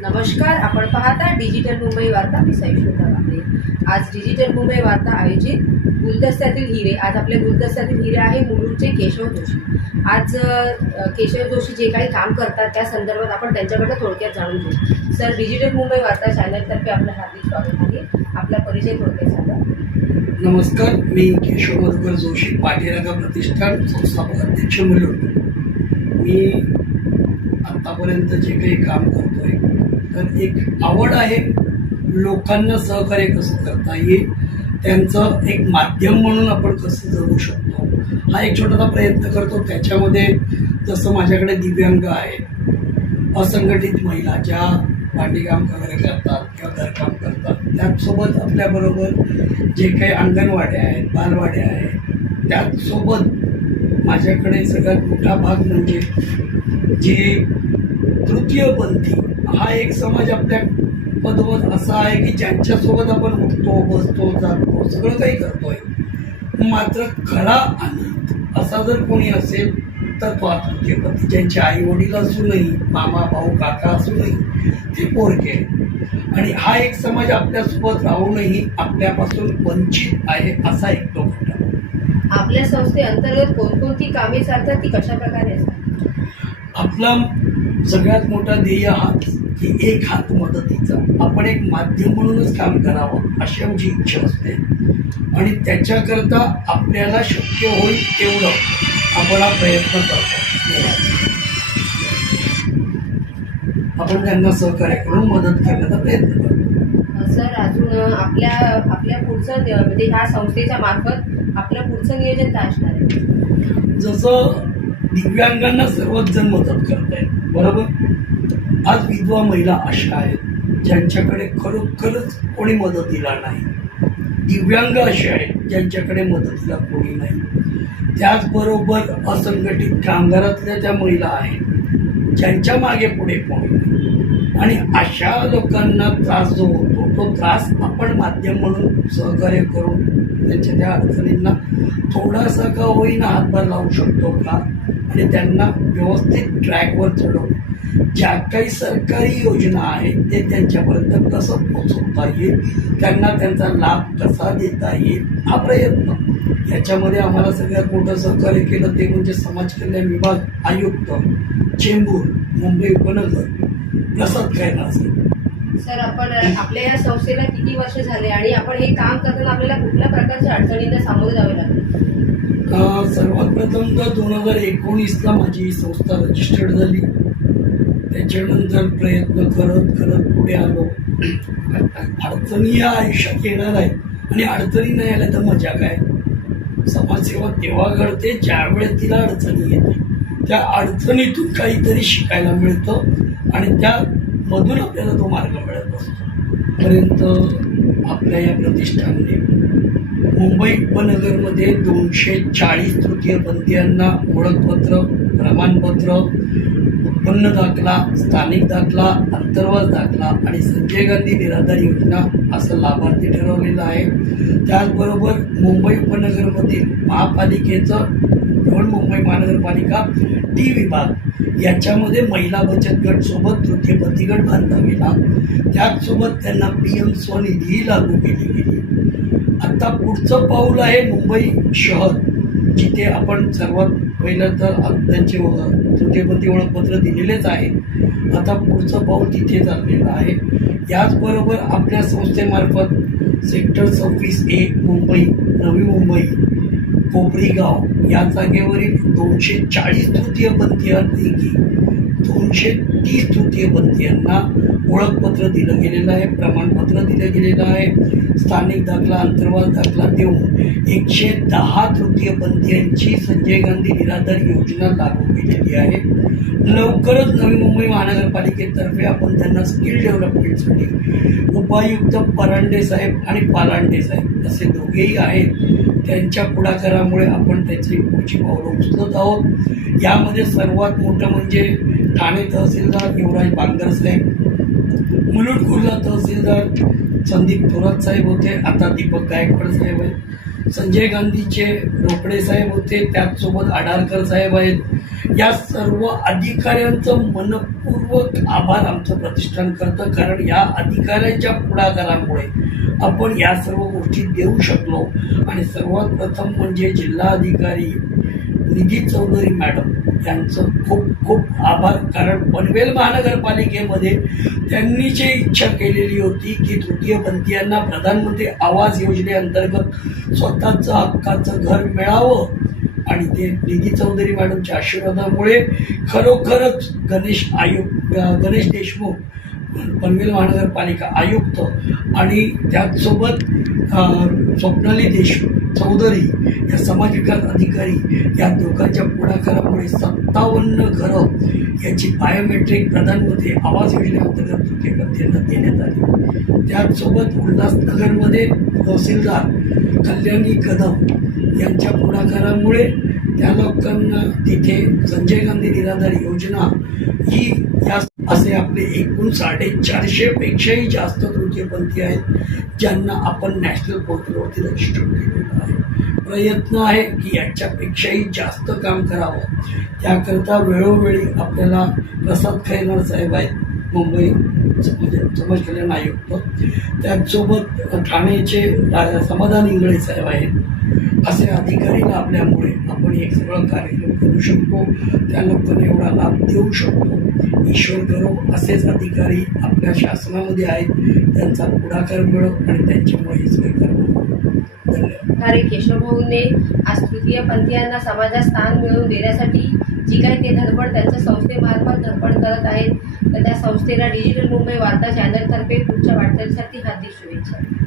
नमस्कार आपण पाहता डिजिटल मुंबई वार्ता मी सहिष्णुता वागले आज डिजिटल मुंबई वार्ता आयोजित गुलदस्त्यातील हिरे. आज आपल्या गुलदस्त्यातील हिरे आहे मुलुंडचे केशव जोशी. आज केशव जोशी जे काही काम करतात त्या संदर्भात आपण त्यांच्याकडनं थोडक्यात जाणून घेऊ. सर डिजिटल मुंबई वार्ता चॅनलतर्फे आपलं हार्दिक स्वागत आहे. आपला परिचय थोडक्यात सांगा. नमस्कार मी केशव मधुकर जोशी पाठीरागा प्रतिष्ठान संस्थापक अध्यक्ष मुलुंड. मी आत्तापर्यंत जे काही काम करतोय तर एक आवड आहे लोकांना सहकार्य कसं करता येईल त्यांचं एक माध्यम म्हणून आपण कसं जगू शकतो हा एक छोटासा प्रयत्न करतो. त्याच्यामध्ये जसं माझ्याकडे दिव्यांग आहे असंघटित महिला ज्या भांडीकाम वगैरे करतात किंवा घरकाम करतात त्याचसोबत आपल्याबरोबर जे काही अंगणवाड्या आहेत बालवाड्या आहेत त्याचसोबत माझ्याकडे सगळ्यात मोठा भाग म्हणजे जे तृतीयपंथी हा एक समाज आपल्या पदवत असा आहे की ज्यांच्यासोबत आपण उठतो बसतो जातो सगळं काही करतोय मात्र खरा आनंद असा जर कोणी असेल तर तो तृतीयपंथी ज्यांचे आई वडील असूनही मामा भाऊ काका असूनही ते पोरके. आणि हा एक समाज आपल्यासोबत राहूनही आपल्यापासून वंचित आहे असा एक तो आहे. आपल्या संस्थेअंतर्गत कोणकोणती कामे चालतात ती कशा प्रकारे असतात आपला सगळ्यात मोठा ध्येय हाच की एक हात मदतीचा आपण एक माध्यम म्हणूनच काम करावं अशी आमची इच्छा असते. आणि त्याच्याकरता आपल्याला शक्य होईल तेवढं आपण हा प्रयत्न करतो. आपण त्यांना सहकार्य करून मदत करण्याचा प्रयत्न करतो. सर अजून आपल्या आपल्या पुढचं म्हणजे ह्या संस्थेच्या मार्फत आपलं पुढचं नियोजन काय असणार आहे? जसं दिव्यांगांना सर्वच जण मदत करत आहेत बरोबर? आज विधवा महिला अशा आहेत ज्यांच्याकडे खरोखरच कोणी मदतीला नाही. दिव्यांग असे आहेत ज्यांच्याकडे मदतीला कोणी नाही. त्याचबरोबर असंघटित कामगारातल्या त्या महिला आहेत ज्यांच्या मागे पुढे कोणी नाही. आणि अशा लोकांना त्रास जो होतो तो त्रास आपण माध्यम म्हणून सहकार्य करून त्यांच्या त्या अडचणींना थोडासा का होईना हातभार लावू शकतो का? आणि त्यांना व्यवस्थित ट्रॅकवर चढवून ज्या काही सरकारी योजना आहेत ते त्यांच्यापर्यंत कसं पोचवता येईल. त्यांना त्यांचा लाभ कसा देता येईल हा प्रयत्न. याच्यामध्ये आम्हाला सगळ्यात मोठं सहकार्य केलं ते म्हणजे समाज कल्याण विभाग आयुक्त चेंबूर मुंबई उपनगर प्रसाद असेल सर आपण आपल्या या संस्थेला किती वर्ष झाले आणि आपण हे काम करताना आपल्याला कुठल्या प्रकारच्या अडचणींना सामोरे जावे लागले? सर्वात प्रथम तर दोन हजार एकोणीसला माझी संस्था रजिस्टर्ड झाली. त्याच्यानंतर प्रयत्न करत करत पुढे आलो. अडचणी या आयुष्यात येणार आहेत आणि अडचणी नाही आल्या तर मजा काय? समाजसेवा तेव्हा घडते ज्यावेळेस तिला अडचणी येते. त्या अडचणीतून काहीतरी शिकायला मिळतं आणि त्यामधून आपल्याला तो मार्ग मिळत असतो. पर्यंत आपल्या या प्रतिष्ठानने मुंबई उपनगरमध्ये दोनशे चाळीस तृतीयपंथीयांना ओळखपत्र प्रमाणपत्र उत्पन्न दाखला स्थानिक दाखला अंतर्वास दाखला आणि संजय गांधी निराधार योजना असं लाभार्थी ठरवलेलं आहे. त्याचबरोबर मुंबई उपनगरमधील महापालिकेचं मुंबई महानगरपालिका टी विभाग याच्यामध्ये महिला बचत गटसोबत तृतीयपंथी गट बांधला गेला. त्याचसोबत त्यांना पी एम स्वनिधीही लागू केली गेली. आता पुढचं पाऊल आहे मुंबई शहर जिथे आपण सर्वात पहिलं तर त्यांचे ओ- ओळखपत्र दिलेलेच आहे आता पुढचं पाऊल तिथे चाललेलं आहे. याचबरोबर आपल्या संस्थेमार्फत सेक्टर सव्वीस ए मुंबई नवी मुंबई कोपरीगाव या जागेवरील दोनशे चाळीस तृतीयपंथीयांपैकी दोनशे तीस तृतीयपंथीयांना ओळखपत्र दिलं गेलेलं आहे प्रमाणपत्र दिलं गेलेलं आहे. स्थानिक दाखला अंतर्वास दाखला देऊन एकशे दहा तृतीयपंथीयांची संजय गांधी निराधार योजना लागू केलेली आहे. लवकरच नवी मुंबई महानगरपालिकेतर्फे आपण त्यांना स्किल डेव्हलपमेंटसाठी उपायुक्त परांडे साहेब आणि पालांडे साहेब असे दोघेही आहेत. त्यांच्या पुढाकारामुळे आपण त्याची पुढची पावलं उचलत आहोत. यामध्ये सर्वात मोठं म्हणजे ठाणे तहसीलदार युवराज बांगर साहेब मुलुट कुर्ला तहसीलदार संदीप थोरात साहेब होते आता दीपक गायकवाड साहेब आहेत. संजय गांधीचे रोकडे साहेब होते त्याचसोबत आडारकर साहेब आहेत. या सर्व अधिकाऱ्यांचं मनपूर्वक आभार आमचं प्रतिष्ठान करतं कारण या अधिकाऱ्यांच्या पुढाकारामुळे आपण या सर्व गोष्टी देऊ शकलो. आणि सर्वात प्रथम म्हणजे जिल्हाधिकारी निधी चौधरी मॅडम. त्यांचं खूप खूप आभार. कारण पनवेल महानगरपालिकेमध्ये त्यांनी जी इच्छा केलेली होती की तृतीयपंथीयांना प्रधानमंत्री आवास योजनेअंतर्गत स्वतःचं हक्काचं घर मिळावं. आणि ते निधी चौधरी मॅडमच्या आशीर्वादामुळे खरोखरच गणेश आयुक्त गणेश देशमुख पनवेल महानगरपालिका आयुक्त आणि त्याचसोबत स्वप्नाली देशमुख चौधरी या समाज विकास अधिकारी या दोघांच्या पुढाकारामुळे सत्तावन्न घरं याची बायोमेट्रिक प्रधानमंत्री आवास योजनेअंतर्गत तृतीयपंथीयांना देण्यात आली. त्याचसोबत उल्हासनगरमध्ये तहसीलदार कल्याणी कदम यांच्या पुढाकारामुळे त्या लोकांना तिथे संजय गांधी निराधार योजना ही या असे आपले एकूण साडेचारशेपेक्षाही जास्त तृतीयपंथी आहेत ज्यांना आपण नॅशनल पोर्टलवरती रजिस्टर केलेलं आहे. प्रयत्न आहे की याच्यापेक्षाही जास्त काम करावं. त्याकरता वेळोवेळी आपल्याला प्रसाद खैनार साहेब आहेत मुंबई समज समाज कल्याण आयुक्त. त्याचसोबत ठाण्याचे रा- समाधान इंगळे साहेब आहेत. असे अधिकारी लाभल्यामुळे आपण एक सगळं कार्यक्रम करू शकतो. त्या लोकांना एवढा लाभ देऊ शकतो. ईश्वर असेच अधिकारी आपल्या शासनामध्ये आहेत. त्यांचा पुढाकार मिळव आणि त्यांच्यामुळे हे सगळे धन्यवाद. अरे केशवभाऊने आज तृतीय पंथीयांना समाजात स्थान मिळवून देण्यासाठी जी काही ते धडपड त्यांच्या संस्थेमार्फत धडपड करत आहेत तर त्या संस्थेला डिजिटल मुंबई वार्ता चॅनलतर्फे पुढच्या वाटचालीसाठी हार्दिक शुभेच्छा.